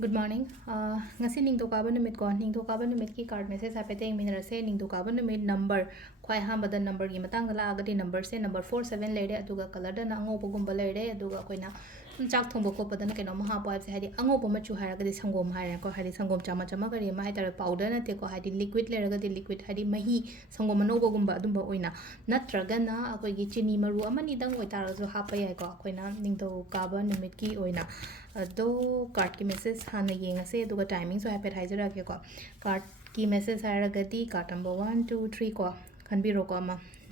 Good morning. Ngasi ningtokaba numit ko ningtokaba numit ki card message hapete minarase ningtokaba numit number khwai hambada number gi matang la agadi number se number 47 leire aduga color da na angobo gumba leire aduga koina chak thongbo ko padan keno maha paip se hadi angobo machu haragadi sangom hare ko hadi sangom chama chama gari ma haitare powder na te ko hadi liquid leiragadi liquid hadi mahi sangom anobo gumba adumba oina natraga na akoi gi chini maru amani dang oitarasu hapa yai ko koina ningtokaba numit ki oina दो card की message हाँ येंगे अगर timing हाइफेट हाइजरगे को card की message है card number 1 2 3 को खनबीरो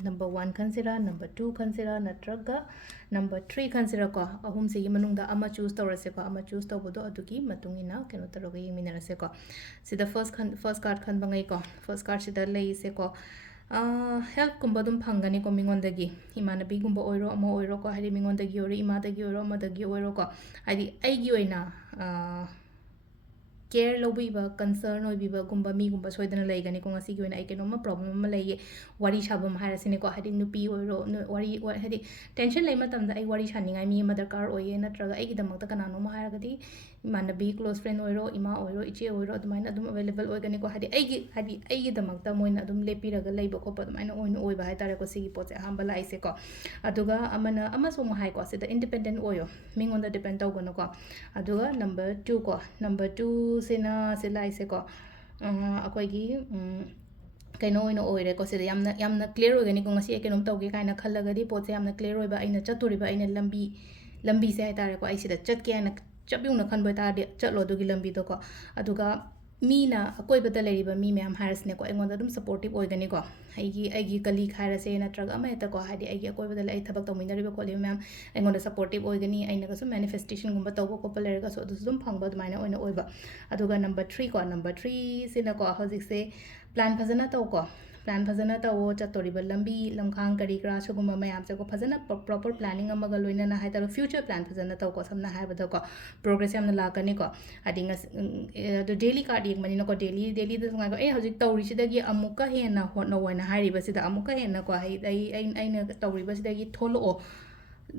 number 1 खनसीरा number 2 खनसीरा नत्रगा number 3 खनसीरा को अहम से चूज तौरसे को चूज तौबदो कनो तौर येमीनरसे को फर्स्ट कार्ड खनबंगई को फर्स्ट कार्ड से लेसे को हेल्प कुंबा दुम फंगनी को मिंगोंदगी इमानबी गुंबा ओइरो अमा ओइरो को हादि मिंगोंदगी ओइरो इमादगी ओइरो अमादगी ओइरो को हादि आइगी ओइना केयर लौबीबा कंसर्न ओइबीबा गुंबा मी गुंबा सोइदना लेगनी को ngasi gi oina ai kenoma problem ma leye wari sabam harasine ko hadi nupi oiro wari hadi tension lei matam da ai wari saningai mi ma darkar oye natraga ai gi damak ta kanano ma haragadi manabi close friend oiro ima oiro iche oiro adumaina adum available oigani ko hadi ai gi damak ta moina adum lepiraga leiba ko adumaina oina oiba hai tare ko sigi poche hamba lai se ko aduga amana ama so ma hai ko se da independent oyo mingonda depend tawgono ko aduga number 2 ko number 2 सेना से लाइसे को अखोगी कहीं ओरे को clear होगनी को ngasi कहीं तौगे कायना खलगदी पोचे clear होइबा अइना चतुरिबा अइना लंबी से हाइतारे को अइसिदा चटके हाइना चप्युना खनबो तादे चलो दुगी लंबी तो को अदुगा मीना अकोइबदा लेरिबा मी मैम हारसने को एंगोंदा दुम सपोर्टिव ओइगनी को आइगी कलीग हारसे नत्रगा अमेता को हादि आइगी अकोइबदा ले थबक तौमिनरिबा को मैम एंगोंदा सपोर्टिव ओइगनी अइना कसु मैनिफेस्टेशन गुंबा तौबो को पलेरगा सो दुम फंगबा दुमाइना ओइना ओइबा अदुगा नंबर 3 को नंबर 3 सिना को हजिक से प्लान फजना तौ को प्लान फजना तौ चतोरिबा लंबी लमखांग करी करा सुगुम मैम से को फजना प्रॉपर प्लानिंग अमगा लोइना हाइतारो फ्यूचर प्लान फजना तौ को समना हाइबदा को प्रोग्रेस यामना लाकनी को हादि डेली कार्ड येंगमनिना को डेली दंगा को ए हजिक तौरिसिदगी अमुका हेना होटनोवना हाइरिबसिदा अमुका हेना को आइना तौरिबसिदगी थोलो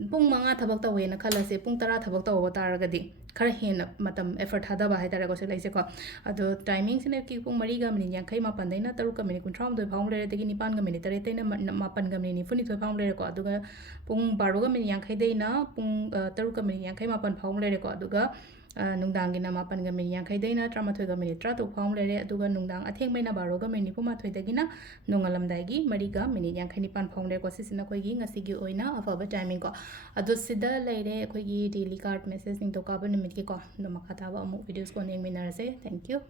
पुंग मंगा थबक तौवेना खलसे पुंग 10 थबक तौबो तारगदी खर हेना मतम एफर्ट हादबा हाइतारे को से लैसे को अदो टाइमिंग सिने की पुंग 3 गा मिनिट 50 मापन दैना 3 गा मिनिट 19 फाउंग लेरे तगी 9 गा मिनिट 3 तैना 9 गा मिनिट 92 फाउंग लेरे को अदुगा पुंग 12 गा मिनिट 50 दैना पुंग 3 गा मिनिट 50 मापन फाउंग लेरे को अदुगा नुंदांगी ना मापन गा मिनिट 50 दैना 13 गा मिनिट 3 फाउंग लेरे अदुगा नुंदांग अथेंग मैना 12 गा मिनिट 29 दगिना नोंगलमदागी 4 गा मिनिट 59 फाउंग लेरे को सिसिना कोइगी ngasi gi oina afaba timing ko adu sida leire akoigi daily card message ning to ka ba numit ki ko no makataba amu videos ko neng minarase thank you